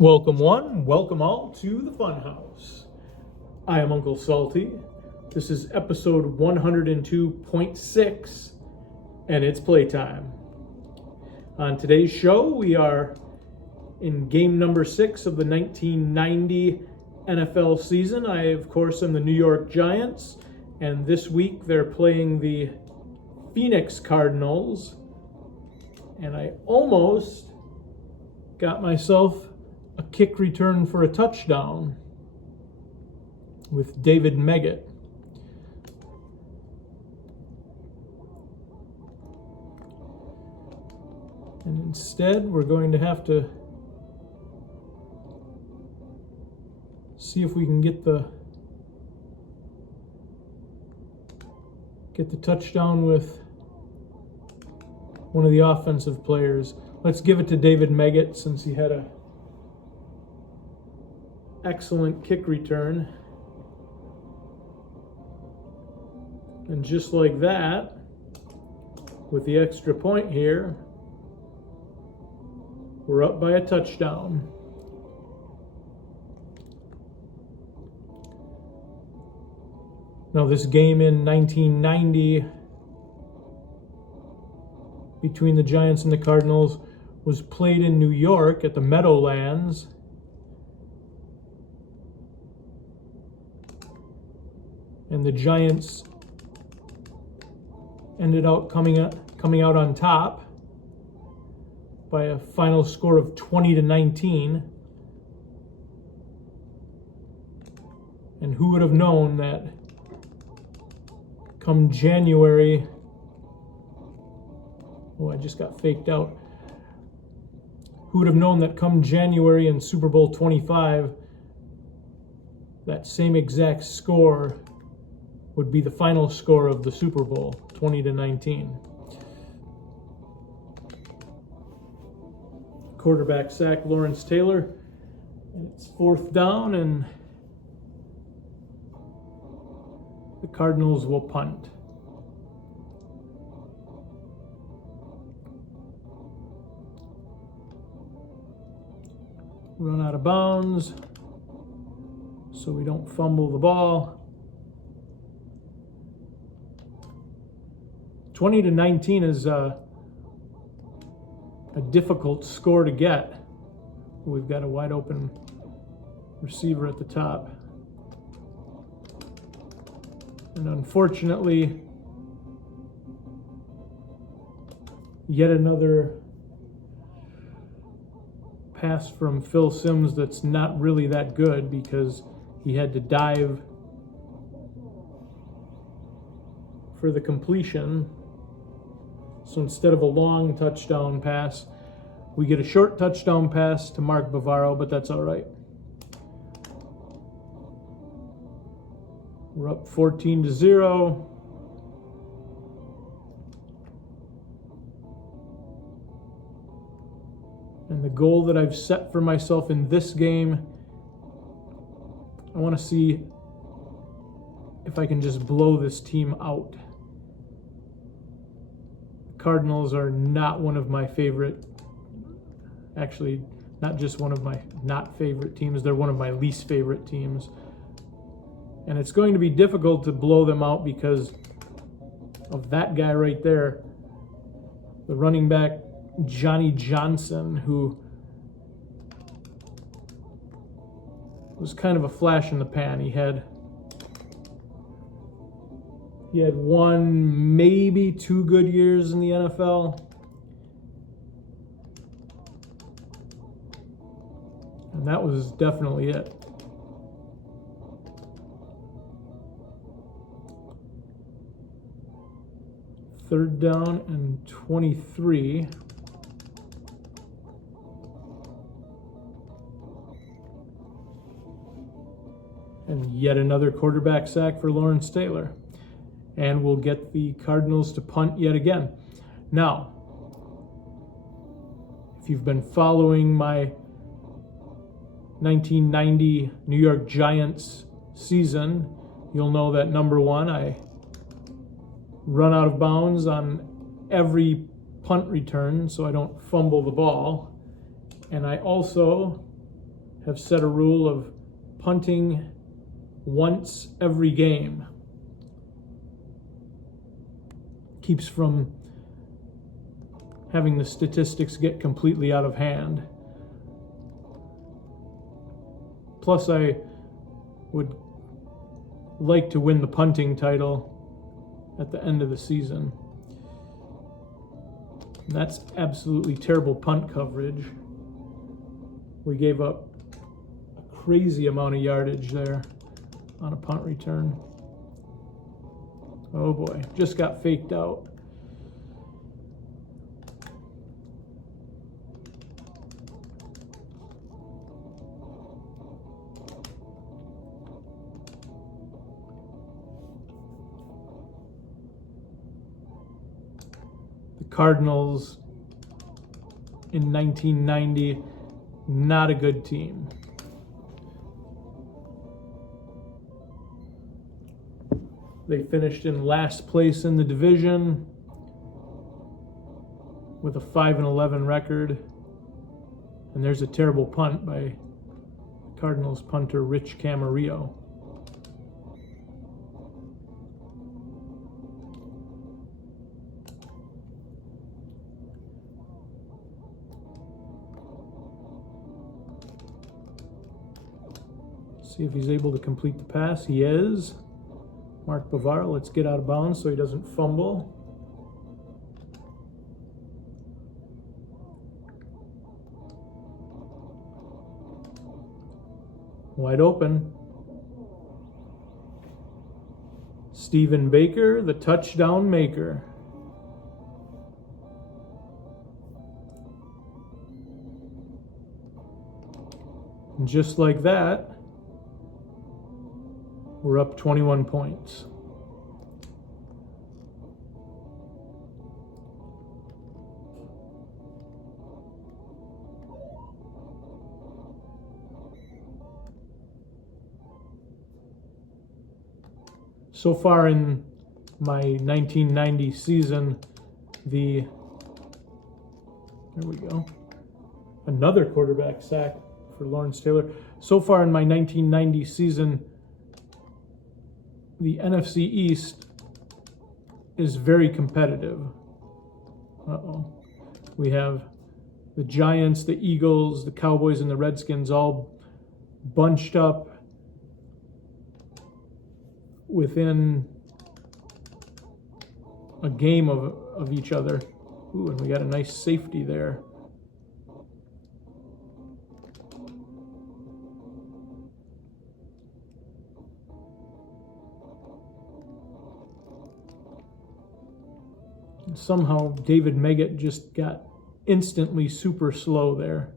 Welcome one, welcome all to the Funhouse. I am Uncle Salty. This is episode 102.6, and it's playtime. On today's show, we are in game number 6 of the 1990 NFL season. I, of course, am the New York Giants, and this week they're playing the Phoenix Cardinals, and I almost got myself a kick return for a touchdown with David Meggett. And instead, we're going to have to see if we can get the touchdown with one of the offensive players. Let's give it to David Meggett since he had a excellent kick return. And just like that, with the extra point here, we're up by a touchdown. Now, this game in 1990 between the Giants and the Cardinals was played in New York at the Meadowlands. And the Giants ended up coming out on top by a final score of 20-19. And who would have known that come January... Oh, I just got faked out. Who would have known that come January in Super Bowl 25, that same exact score would be the final score of the Super Bowl, 20-19. Quarterback sack, Lawrence Taylor. And it's 4th down, and the Cardinals will punt. Run out of bounds so we don't fumble the ball. 20-19 is a difficult score to get. We've got a wide open receiver at the top. And unfortunately, yet another pass from Phil Simms that's not really that good because he had to dive for the completion. So instead of a long touchdown pass, we get a short touchdown pass to Mark Bavaro, but that's all right. We're up 14-0. And the goal that I've set for myself in this game, I want to see if I can just blow this team out. Cardinals are not one of my favorite, actually not just one of my not favorite teams, they're one of my least favorite teams. And it's going to be difficult to blow them out because of that guy right there, the running back Johnny Johnson, who was kind of a flash in the pan. He had one, maybe 2 good years in the NFL. And that was definitely it. Third down and 23. And yet another quarterback sack for Lawrence Taylor. And we'll get the Cardinals to punt yet again. Now, if you've been following my 1990 New York Giants season, you'll know that number one, I run out of bounds on every punt return so I don't fumble the ball. And I also have set a rule of punting once every game. Keeps from having the statistics get completely out of hand. Plus, I would like to win the punting title at the end of the season. And that's absolutely terrible punt coverage. We gave up a crazy amount of yardage there on a punt return. Oh boy, just got faked out. The Cardinals in 1990, not a good team. They finished in last place in the division with a 5-11 record. And there's a terrible punt by Cardinals punter Rich Camarillo. See if he's able to complete the pass. He is. Mark Bavaro, let's get out of bounds so he doesn't fumble. Wide open. Stephen Baker, the touchdown maker. And just like that, we're up 21 points. So far in my 1990 season, there we go. Another quarterback sack for Lawrence Taylor. So far in my 1990 season, the NFC East is very competitive. We have the Giants, the Eagles, the Cowboys, and the Redskins all bunched up within a game of each other. Ooh, and we got a nice safety there. Somehow David Meggett just got instantly super slow there.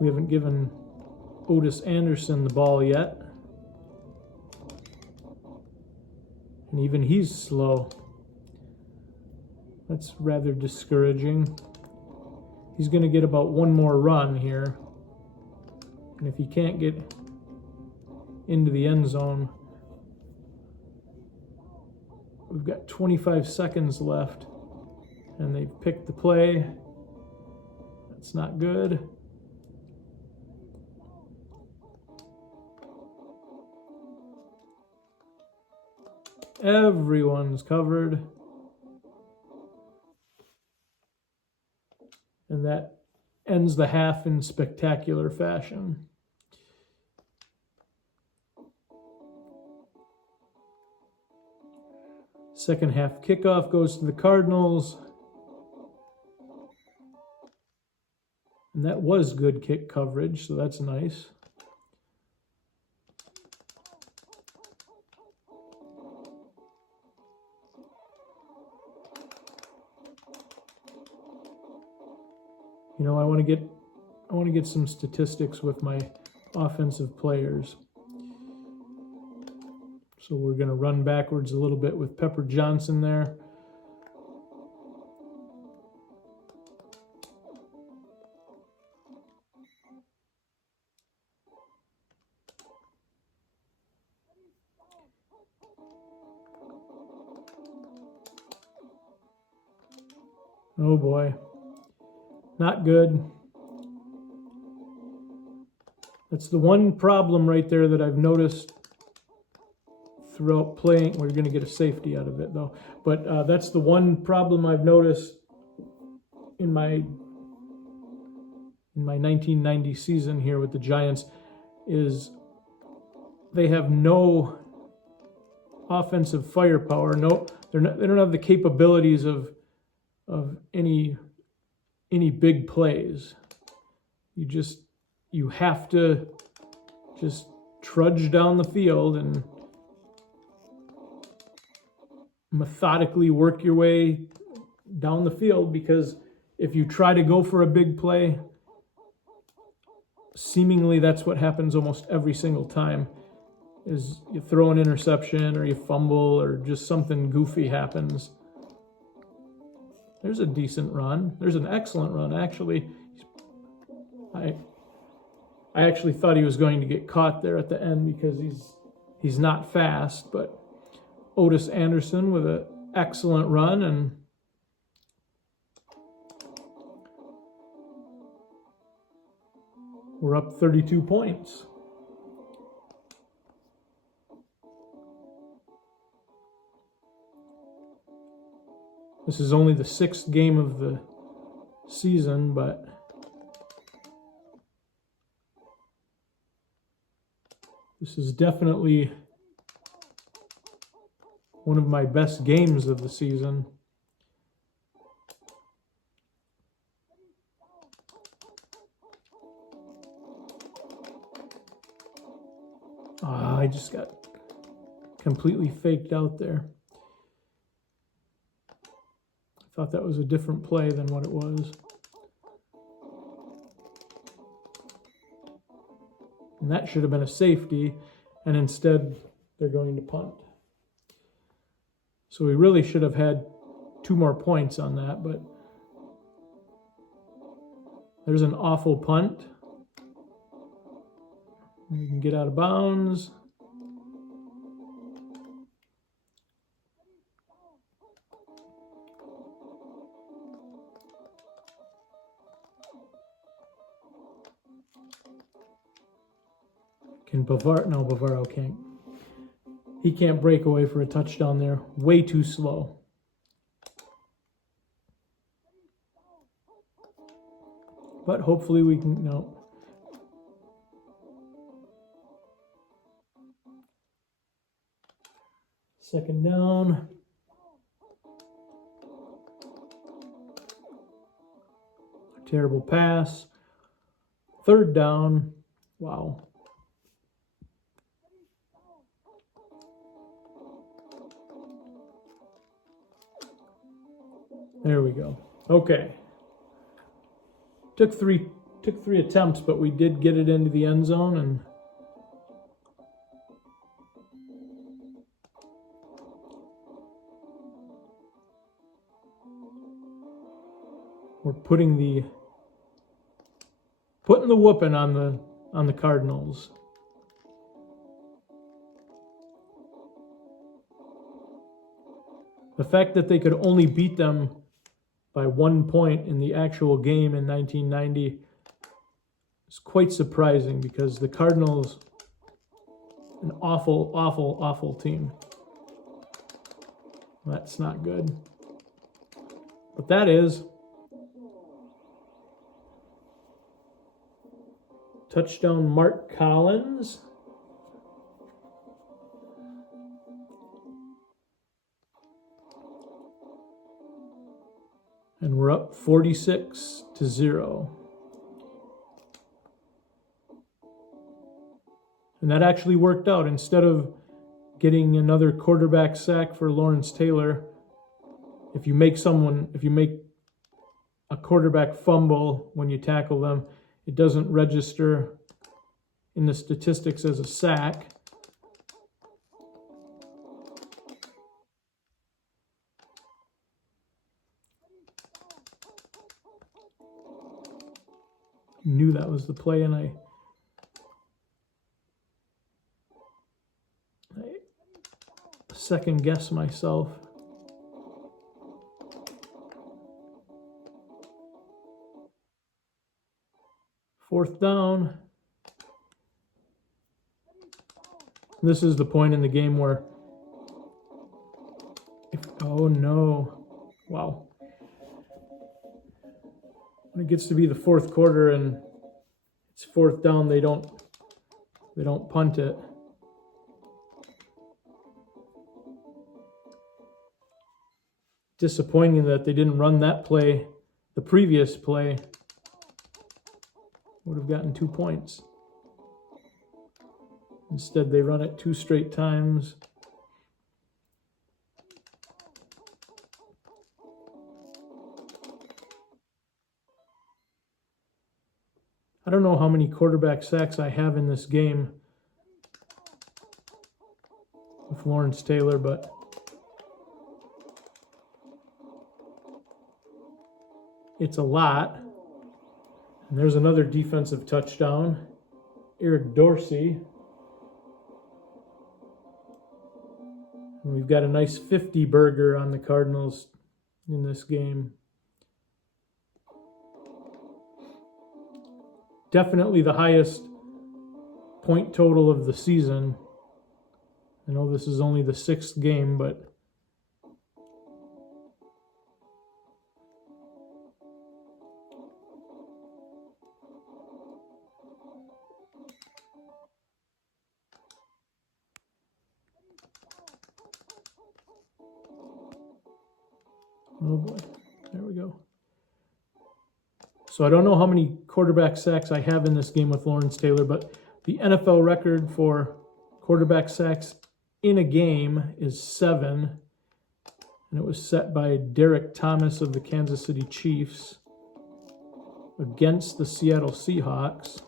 We haven't given Otis Anderson the ball yet. And even he's slow. That's rather discouraging. He's going to get about one more run here. And if he can't get into the end zone, we've got 25 seconds left. And they've picked the play. That's not good. Everyone's covered. And that ends the half in spectacular fashion. Second half kickoff goes to the Cardinals. And that was good kick coverage, so that's nice. You know, I want to get some statistics with my offensive players. So we're going to run backwards a little bit with Pepper Johnson there. Oh boy. Not good. That's the one problem right there that I've noticed throughout playing. We're going to get a safety out of it though. But that's the one problem I've noticed in my 1990 season here with the Giants is they have no offensive firepower. No, they don't have the capabilities of any big plays. You have to just trudge down the field and methodically work your way down the field, because if you try to go for a big play, seemingly that's what happens almost every single time, is you throw an interception or you fumble or just something goofy happens. There's a decent run. There's an excellent run, actually. I actually thought he was going to get caught there at the end because he's not fast, but Otis Anderson with an excellent run, and we're up 32 points. This is only the 6th game of the season, but this is definitely one of my best games of the season. I just got completely faked out there. I thought that was a different play than what it was. And that should have been a safety, and instead they're going to punt. So we really should have had 2 more points on that, but there's an awful punt. You can get out of bounds. Can Bavaro? No, Bavaro can't. He can't break away for a touchdown there. Way too slow. But hopefully we can, no. Second down. Terrible pass. Third down. Wow. There we go. Okay. Took three attempts, but we did get it into the end zone, and we're putting the whooping on the Cardinals. The fact that they could only beat them by 1 point in the actual game in 1990 is quite surprising, because the Cardinals, an awful, awful, awful team. That's not good. But that is. Touchdown, Mark Collins. And we're up 46-0. And that actually worked out. Instead of getting another quarterback sack for Lawrence Taylor, if you make a quarterback fumble when you tackle them, it doesn't register in the statistics as a sack. Knew that was the play, and I second guess myself. 4th down. This is the point in the game where, oh no, wow. When it gets to be the 4th quarter and it's 4th down, they don't punt it. Disappointing that they didn't run that play. The previous play would have gotten 2 points. Instead, they run it 2 straight times. I don't know how many quarterback sacks I have in this game with Lawrence Taylor, but it's a lot. And there's another defensive touchdown. Eric Dorsey. And we've got a nice 50 burger on the Cardinals in this game. Definitely the highest point total of the season. I know this is only the 6th game, but oh boy, there we go. So I don't know how many quarterback sacks I have in this game with Lawrence Taylor, but the NFL record for quarterback sacks in a game is 7. And it was set by Derek Thomas of the Kansas City Chiefs against the Seattle Seahawks.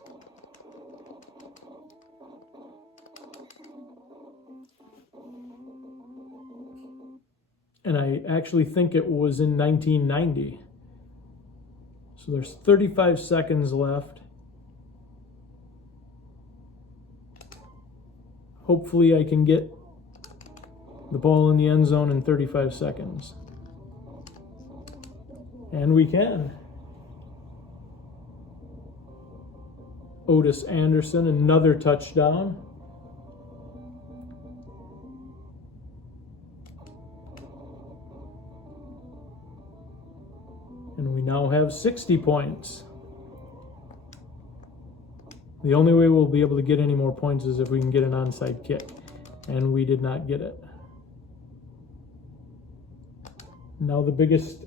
And I actually think it was in 1990. So there's 35 seconds left. Hopefully I can get the ball in the end zone in 35 seconds. And we can. Otis Anderson, another touchdown. And we now have 60 points. The only way we'll be able to get any more points is if we can get an onside kick. And we did not get it. Now the biggest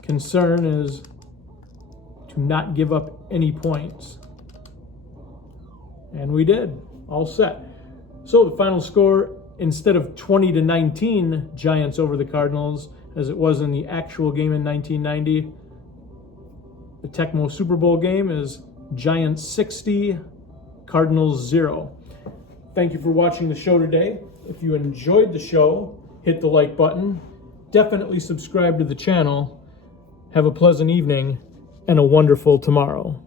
concern is to not give up any points. And we did. All set. So the final score, instead of 20-19 Giants over the Cardinals, as it was in the actual game in 1990, the Tecmo Super Bowl game is Giants 60, Cardinals 0. Thank you for watching the show today. If you enjoyed the show, hit the like button. Definitely subscribe to the channel. Have a pleasant evening and a wonderful tomorrow.